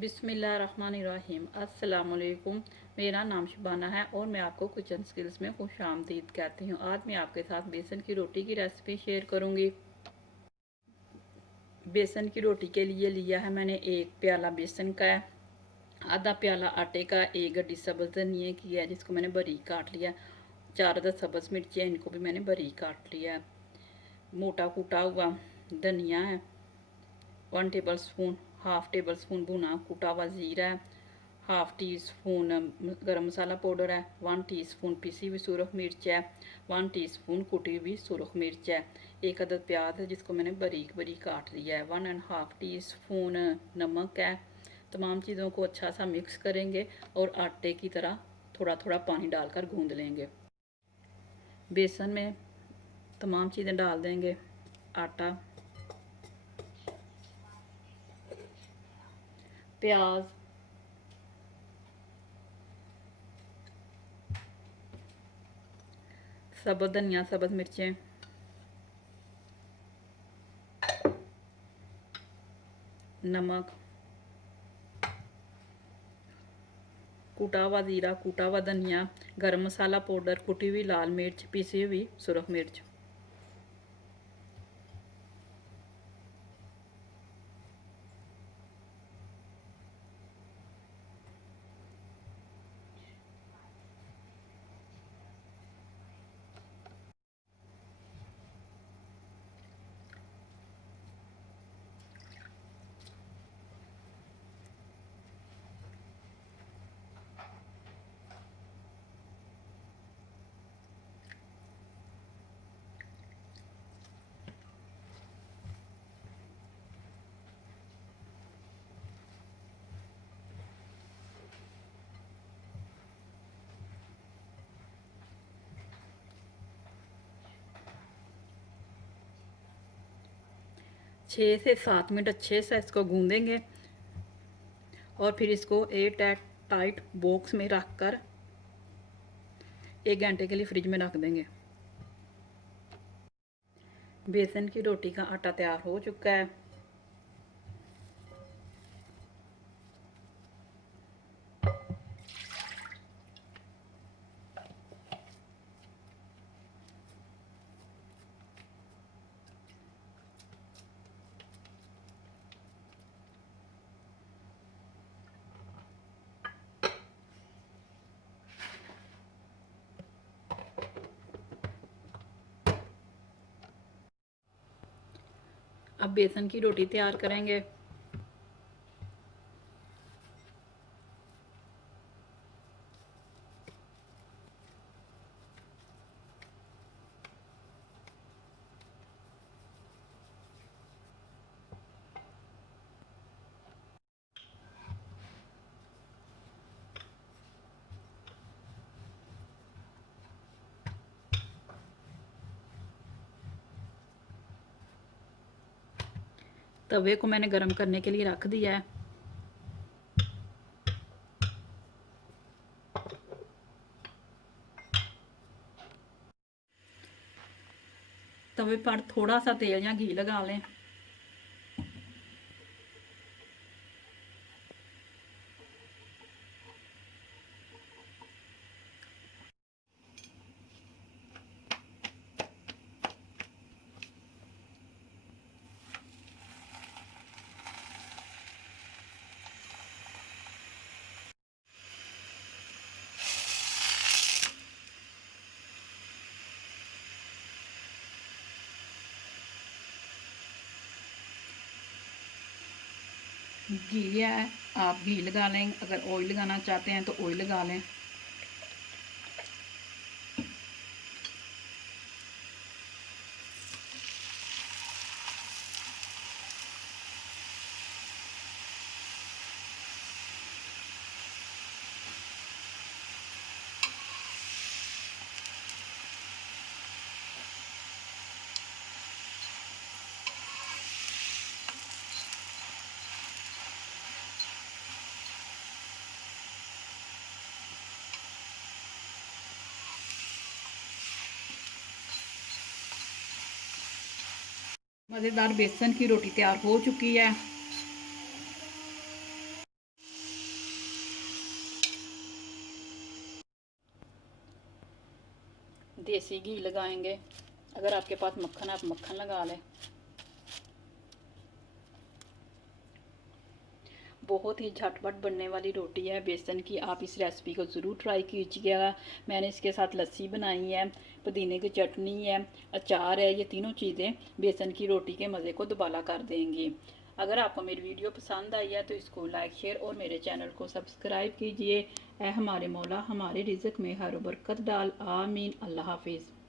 बिस्मिल्लाहिर्रहमानिर्रहीम। अस्सलाम वालेकुम। मेरा नाम शबाना है और मैं आपको किचन स्किल्स में खुशामदीद कहती हूँ। आज मैं आपके साथ बेसन की रोटी की रेसिपी शेयर करूँगी। बेसन की रोटी के लिए लिया है मैंने 1 प्याला बेसन का, आधा प्याला आटे का, 1 गड्डी सब्ज़ धनिया की है जिसको मैंने बारीक काट लिया, 4 अदद सब्ज़ मिर्ची है, इनको भी मैंने बारीक काट लिया है। मोटा कूटा हुआ धनिया है, 1 table spoon, half table spoon भुना कुटा हुआ ज़ीरा है, हाफ टी स्पून गरम मसाला पाउडर है, 1 टीस्पून पिसी हुई सुरख मिर्च है, 1 टीस्पून कुटी हुई सुरख मिर्च है, 1 अदद प्याज है जिसको मैंने बारीक बारीक काट लिया है, 1 एंड हाफ टी स्पून नमक है। तमाम चीज़ों को अच्छा सा मिक्स करेंगे और आटे की तरह थोड़ा थोड़ा पानी डालकर गूंद लेंगे। बेसन में तमाम चीज़ें डाल देंगे, आटा, प्याज, सब्ज़ धनिया, सब्ज़ मिर्चें, नमक, कूटा हुआ ज़ीरा, कूटा हुआ धनिया, गरम मसाला पाउडर, कुटी हुई लाल मिर्च, पीसी हुई सुरख मिर्च। छः से 7 मिनट अच्छे से इसको गूंदेंगे और फिर इसको एयर टाइट बॉक्स में रख कर 1 घंटे के लिए फ्रिज में रख देंगे। बेसन की रोटी का आटा तैयार हो चुका है। अब बेसन की रोटी तैयार करेंगे। तवे को मैंने गरम करने के लिए रख दिया है। तवे पर थोड़ा सा तेल या घी लगा लें। घी है, आप घी लगा लें, अगर ऑयल लगाना चाहते हैं तो ऑयल लगा लें। मज़ेदार बेसन की रोटी तैयार हो चुकी है। देसी घी लगाएंगे। अगर आपके पास मक्खन है आप मक्खन लगा लें। बहुत ही झटपट बनने वाली रोटी है बेसन की। आप इस रेसिपी को ज़रूर ट्राई कीजिएगा। मैंने इसके साथ लस्सी बनाई है, पुदीने की चटनी है, अचार है। ये तीनों चीज़ें बेसन की रोटी के मज़े को दुबाला कर देंगी। अगर आपको मेरी वीडियो पसंद आई है तो इसको लाइक शेयर और मेरे चैनल को सब्सक्राइब कीजिए। ऐ हमारे मौला हमारे रिज़्क में हर बरकत डाल, आमीन। अल्लाह हाफिज़।